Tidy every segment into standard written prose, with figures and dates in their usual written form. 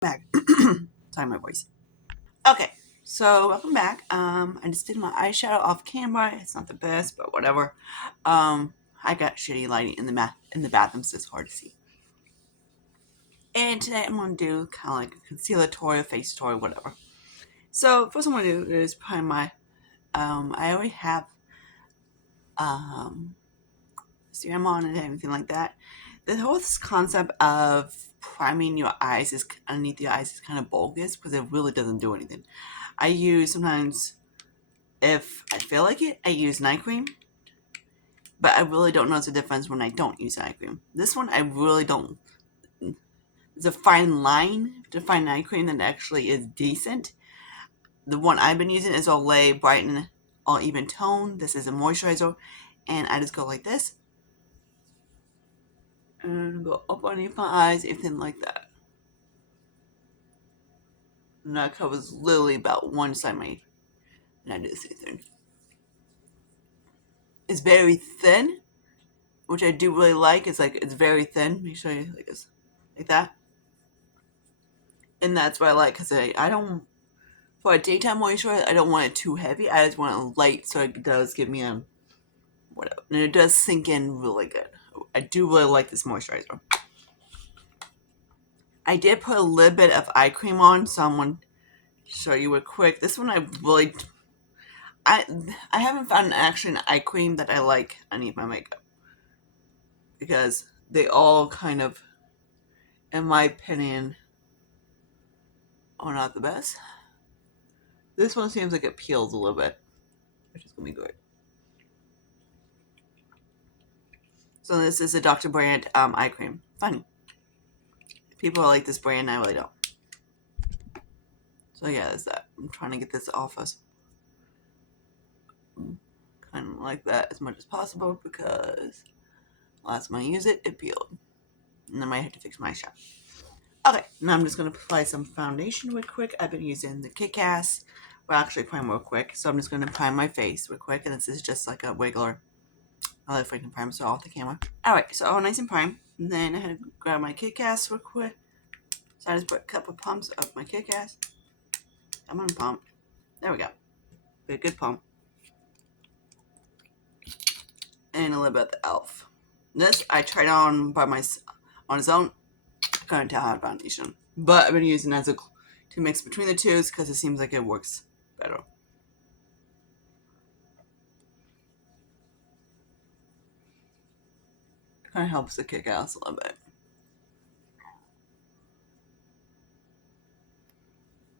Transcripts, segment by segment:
Back. Sorry, my voice. Okay, so welcome back. I just did my eyeshadow off camera. It's not the best, but whatever. I got shitty lighting in the bathroom, so it's hard to see. And today I'm gonna do kind of like a concealer tutorial, face tutorial, whatever. So first I'm gonna do is prime my. I already have um serum on and everything like that. The whole concept of priming your eyes is underneath your eyes is kind of bogus because it really doesn't do anything. I use sometimes, if I feel like it, I use night cream, but I really don't notice a difference when I don't use night cream. This one, I really don't. It's a fine line to find night cream that actually is decent. The one I've been using is Olay Brighten All Even Tone. This is a moisturizer, and I just go like this and go up underneath my eyes, everything like that. And that covers literally about one side of my, and I do the same thing. It's very thin, which I do really like. It's very thin. Let me show you like this, like that. And that's what I like because I don't, for a daytime moisturizer, I don't want it too heavy. I just want it light so it does give me a whatever. And it does sink in really good. I do really like this moisturizer. I did put a little bit of eye cream on, so I'm going to show you real quick. This one I haven't found actually an eye cream that I like underneath my makeup. Because they all kind of, in my opinion, are not the best. This one seems like it peels a little bit, which is going to be good. So this is a Dr. Brandt eye cream. Funny. People like this brand, I really don't. So yeah, that's that. I'm trying to get this off us kind of like that as much as possible because last time I used it, it peeled. And I might have to fix my shot. Okay, now I'm just going to apply some foundation real quick. I've been using the Kick-Ass. Well, actually prime real quick. So I'm just going to prime my face real quick. And this is just like a regular. I'll let freaking prime so off the camera. Alright, so all nice and prime. And then I had to grab my Kick-Ass real quick. So I just put a couple pumps of my Kick-Ass. Come on, pump. There we go. Be a good pump. And a little bit of the e.l.f. This I tried on on its own. I couldn't tell how foundation. But I've been using it as to mix between the two because it seems like it works better. Kind of helps the kick ass a little bit.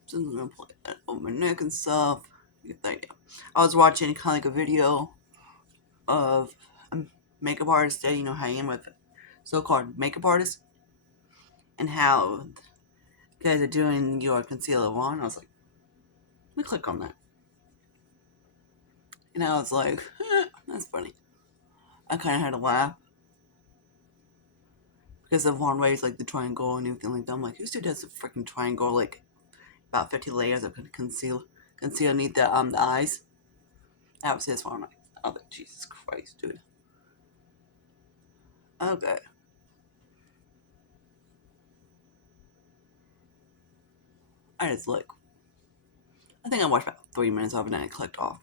So I'm gonna apply that on my neck and stuff. Get the idea. I was watching kind of like a video of a makeup artist that, you know how I am with so-called makeup artists and how you guys are doing your concealer on. I was like, let me click on that. And I was like, that's funny. I kind of had to laugh because of one way, it's like the triangle and everything like that. I'm like, who still does the freaking triangle? Like about 50 layers of conceal underneath the eyes. That was his one. Oh, Jesus Christ, dude. Okay. I just like. I think I watched about 3 minutes of it and I clicked off.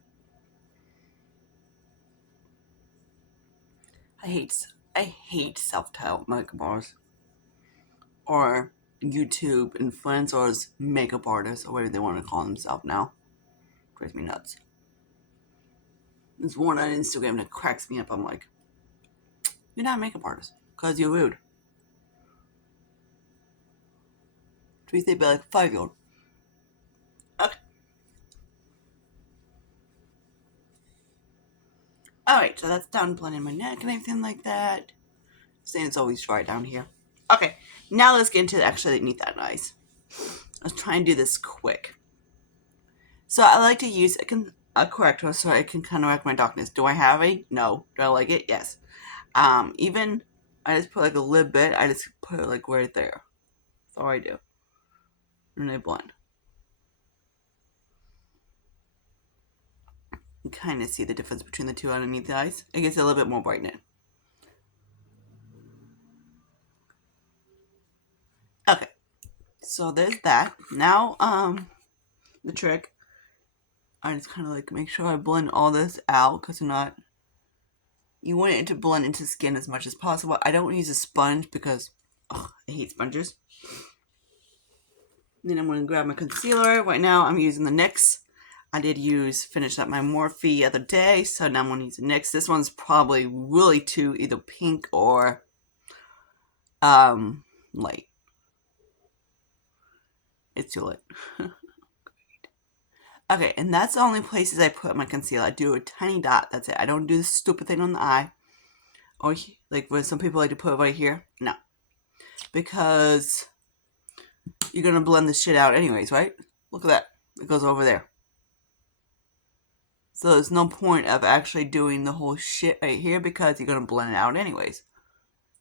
I hate self-titled makeup artists or YouTube influencers, makeup artists, or whatever they want to call themselves now. Drives me nuts. There's one on Instagram that cracks me up. I'm like, you're not a makeup artist because you're rude. Treat they be like a 5-year-old. Okay. Alright, so that's done blending my neck and everything like that. Saying it's always dry down here. Okay, now let's get into actually underneath that eyes. Let's try and do this quick. So I like to use a corrector so I can counteract my darkness. Do I have it? No. Do I like it? Yes. Even I just put like a little bit. I just put it like right there. That's all I do. And I blend. You kind of see the difference between the two underneath the eyes. It gets a little bit more brightening. Okay. So there's that. Now, the trick. I just kind of like make sure I blend all this out because you want it to blend into skin as much as possible. I don't use a sponge because I hate sponges. Then I'm going to grab my concealer. Right now I'm using the NYX. I did finish up my Morphe the other day, so now I'm going to use the NYX. This one's probably really too either pink or light. It's too light. Okay, and that's the only places I put my concealer. I do a tiny dot, that's it. I don't do the stupid thing on the eye. Or like when some people like to put it right here. No. Because you're going to blend this shit out anyways, right? Look at that. It goes over there. So there's no point of actually doing the whole shit right here because you're going to blend it out anyways.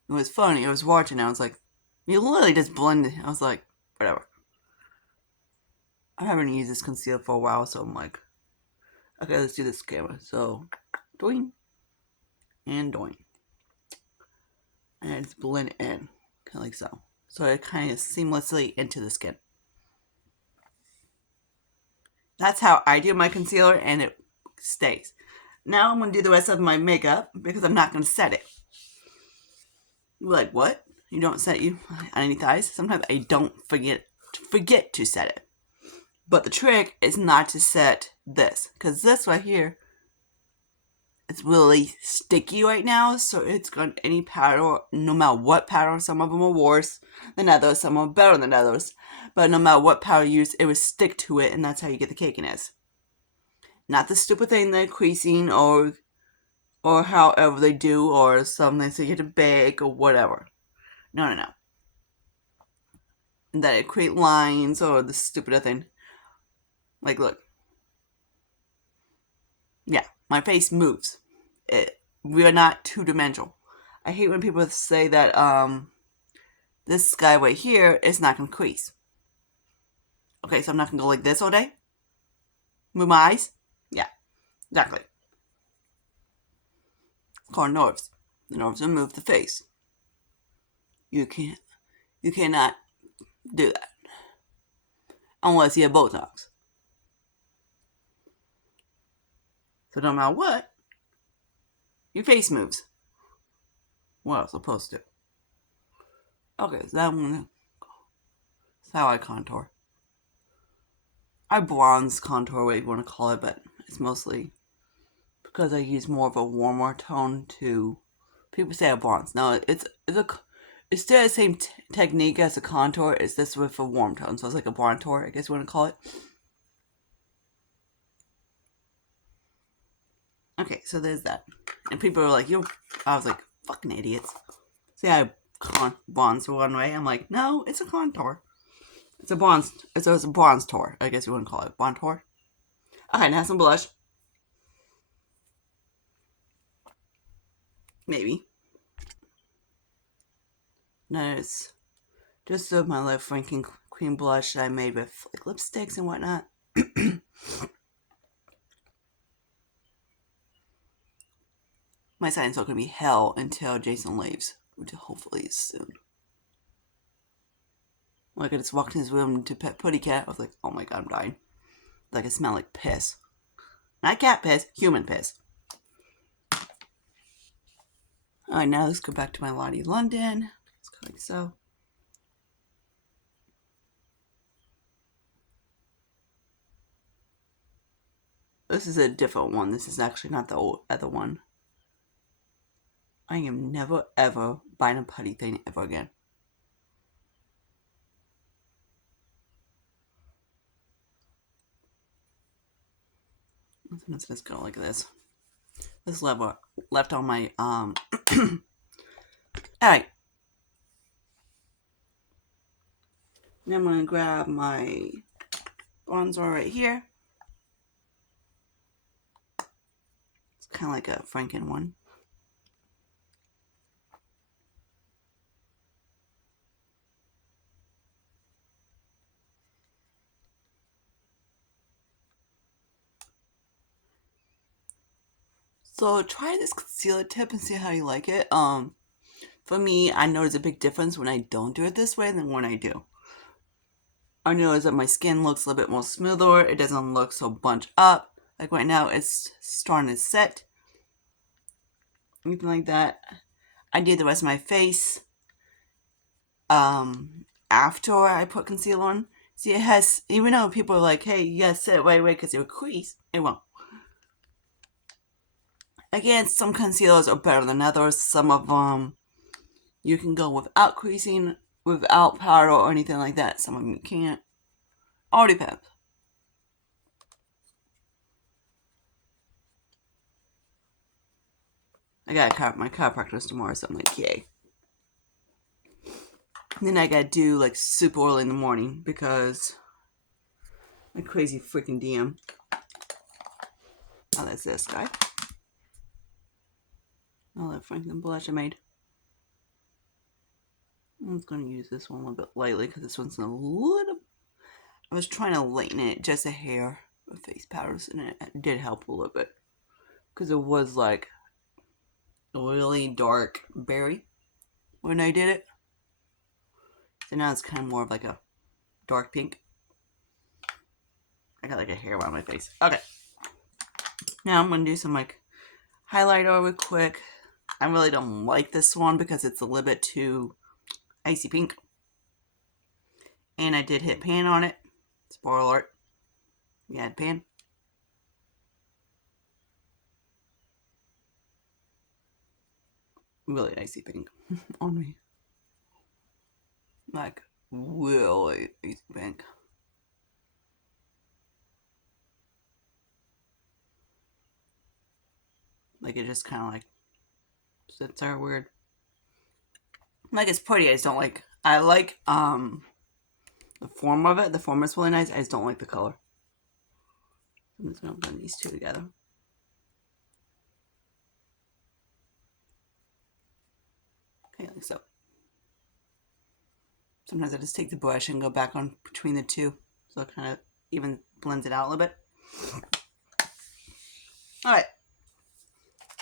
It was funny. I was watching it. I was like, you literally just blend it. I was like, whatever. I haven't used this concealer for a while, so I'm like, okay, let's do this camera. So, doing and doing. And I just blend it in. Kind of like so. So it kind of seamlessly into the skin. That's how I do my concealer, and it stays. Now I'm going to do the rest of my makeup because I'm not going to set it. You're like, what? You don't set you underneath the eyes? Sometimes I don't forget to set it. But the trick is not to set this, because this right here, it's really sticky right now, so it's got any powder, no matter what powder, some of them are worse than others, some are better than others, but no matter what powder you use, it will stick to it, and that's how you get the cakiness. Not the stupid thing they're creasing, or however they do, or something so you get to bake, or whatever. No. And that it create lines, or the stupid thing. Like, look. Yeah, my face moves. We are not two-dimensional. I hate when people say that this guy right here is not going to crease. Okay, so I'm not going to go like this all day? Move my eyes? Yeah, exactly. It's called nerves. The nerves will move the face. You cannot do that. Unless you have Botox. So no matter what, your face moves. What else supposed to? Okay, so that one is how I contour. I bronze contour, whatever you want to call it, but it's mostly because I use more of a warmer tone to. People say I bronze. No, it's still the same technique as a contour. It's this with a warm tone, so it's like a bronzer, I guess you want to call it. Okay, so there's that. And people are like, I was like, fucking idiots. See, I bronze one way. I'm like, no, it's a contour. It's a bronze. It's a bronze tour, I guess you want to call it. Bronzer. Okay, now some blush. Maybe. Notice just my little Franken cream blush that I made with like lipsticks and whatnot. My sign's not gonna be hell until Jason leaves, which hopefully is soon. Like I just walked in his room to pet Putty Cat. I was like, oh my god, I'm dying. Like it smelled like piss. Not cat piss, human piss. Alright, now let's go back to my Lottie London. Let's go like so. This is a different one. This is actually not the old other one. I am never ever buying a putty thing ever again. Let's just go like this. This lever left on my Alright. Now I'm gonna grab my bronzer right here. It's kind of like a Franken one. So try this concealer tip and see how you like it. For me, I notice a big difference when I don't do it this way than when I do. I notice that my skin looks a little bit more smoother. It doesn't look so bunched up. Like right now, it's starting to set. Anything like that. I did the rest of my face after I put concealer on. See, it has, even though people are like, hey, you gotta set it right away because it will crease, it won't. Again, some concealers are better than others. Some of them you can go without creasing, without powder or anything like that. Some of them you can't. All depends. I got my chiropractor tomorrow, so I'm like, yay. And then I gotta do like super early in the morning because my crazy freaking DM. Oh, that's this guy. Oh, that Franklin blush I made. I'm just gonna use this one a little bit lightly because this one's a little. I was trying to lighten it just a hair with face powders, and it did help a little bit because it was like a really dark berry when I did it. So now it's kind of more of like a dark pink. I got like a hair around my face. Okay. Now I'm going to do some like highlighter real quick. I really don't like this one because it's a little bit too icy pink. And I did hit pan on it. Spoiler alert. We had pan. Really icy pink on me. Like, really icy pink. Like, it just kind of like sits there weird. Like, it's pretty. I just don't like. I like the form of it. The form is really nice. I just don't like the color. I'm just gonna blend these two together. Okay, like so. Sometimes I just take the brush and go back on between the two, so it kind of even blends it out a little bit. All right.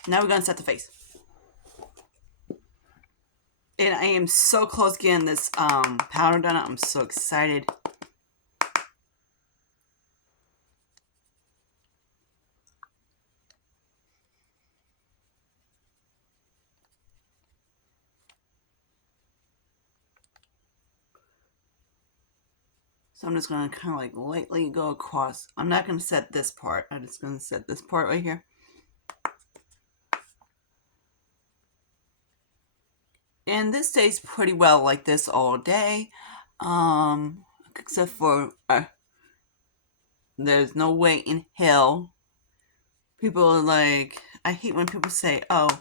Now we're gonna set the face. And I am so close getting this powder done. I'm so excited. So I'm just gonna kind of like lightly go across. I'm not gonna set this part. I'm just gonna set this part right here. And this stays pretty well like this all day. Except for there's no way in hell. People are like, I hate when people say, oh,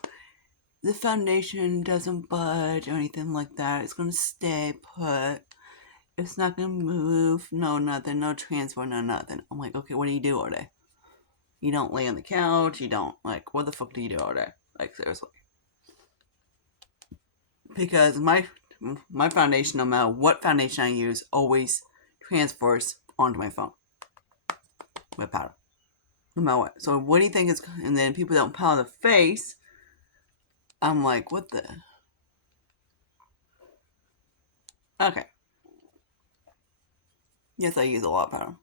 the foundation doesn't budge or anything like that. It's gonna stay put. It's not gonna move. No, nothing. No transfer. No, nothing. I'm like, okay, what do you do all day? You don't lay on the couch. You don't, like, what the fuck do you do all day? Like, seriously. Because my foundation, no matter what foundation I use, always transfers onto my phone with powder. No matter what. So what do you think is, and then people don't powder the face. I'm like, what the? Okay. Yes, I use a lot of powder.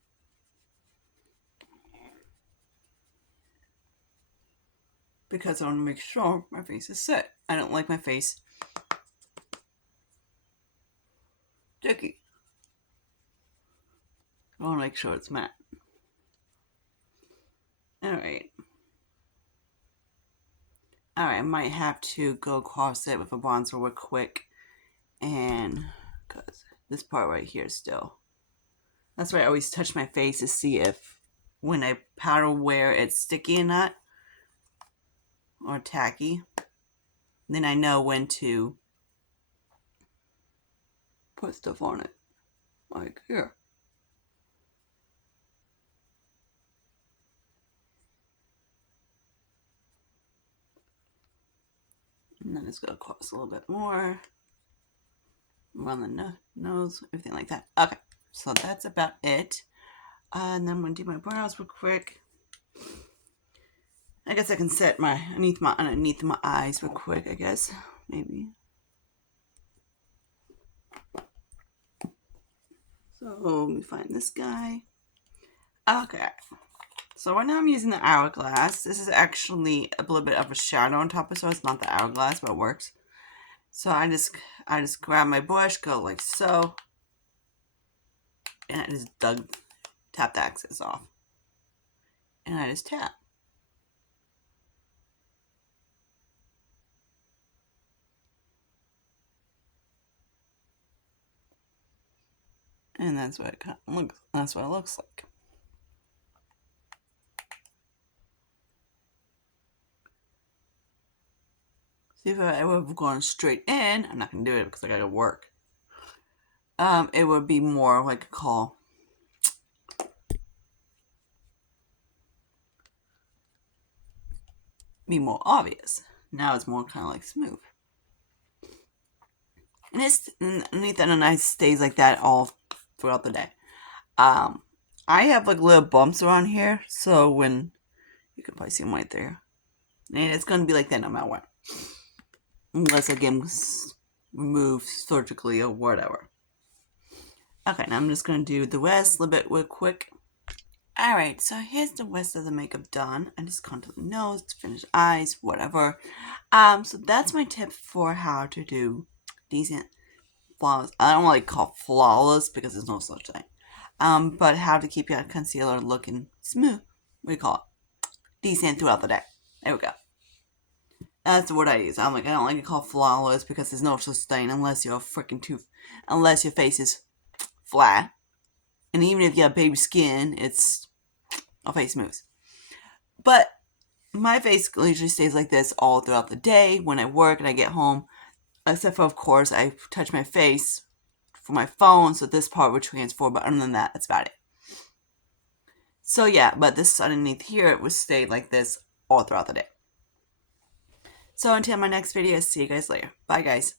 Because I want to make sure my face is set. I don't like my face sticky. I want to make sure it's matte. Alright. Alright, I might have to go across it with a bronzer real quick. And, because this part right here is still. That's why I always touch my face to see if when I powder wear it's sticky or not. Or tacky. Then I know when to put stuff on it. Like here. And then it's going to cross a little bit more. Around the nose, everything like that. Okay, so that's about it. And then I'm going to do my brows real quick. I guess I can set my underneath my eyes real quick, I guess. Maybe. So let me find this guy. Okay. So right now I'm using the hourglass. This is actually a little bit of a shadow on top of it, so it's not the hourglass, but it works. So I just grab my brush, go like so, and I just tap the excess off. And I just tap. And that's what it kind of looks. That's what it looks like. See, if I would have gone straight in, I'm not gonna do it because I gotta work. It would be more like a call. Be more obvious. Now it's more kind of like smooth. And it's underneath that, and it stays like that all throughout the day. I have like little bumps around here, so when you can probably see them right there, and it's gonna be like that no matter what, unless I get them removed surgically or whatever. Okay, now I'm just gonna do the rest a little bit real quick. Alright, so here's the rest of the makeup done. I just contour the nose, finish eyes, whatever. So that's my tip for how to do decent flawless. I don't really call flawless because there's no such thing. But how to keep your concealer looking smooth. What do you call it? Decent throughout the day. There we go. That's the word I use. I don't like to call flawless because there's no such thing unless you're unless your face is flat. And even if you have baby skin, it's a face moves. But my face usually stays like this all throughout the day when I work and I get home. Except for, of course, I touch my face for my phone, so this part would transform, but other than that, that's about it. So yeah, but this underneath here, it would stay like this all throughout the day. So until my next video, see you guys later. Bye, guys.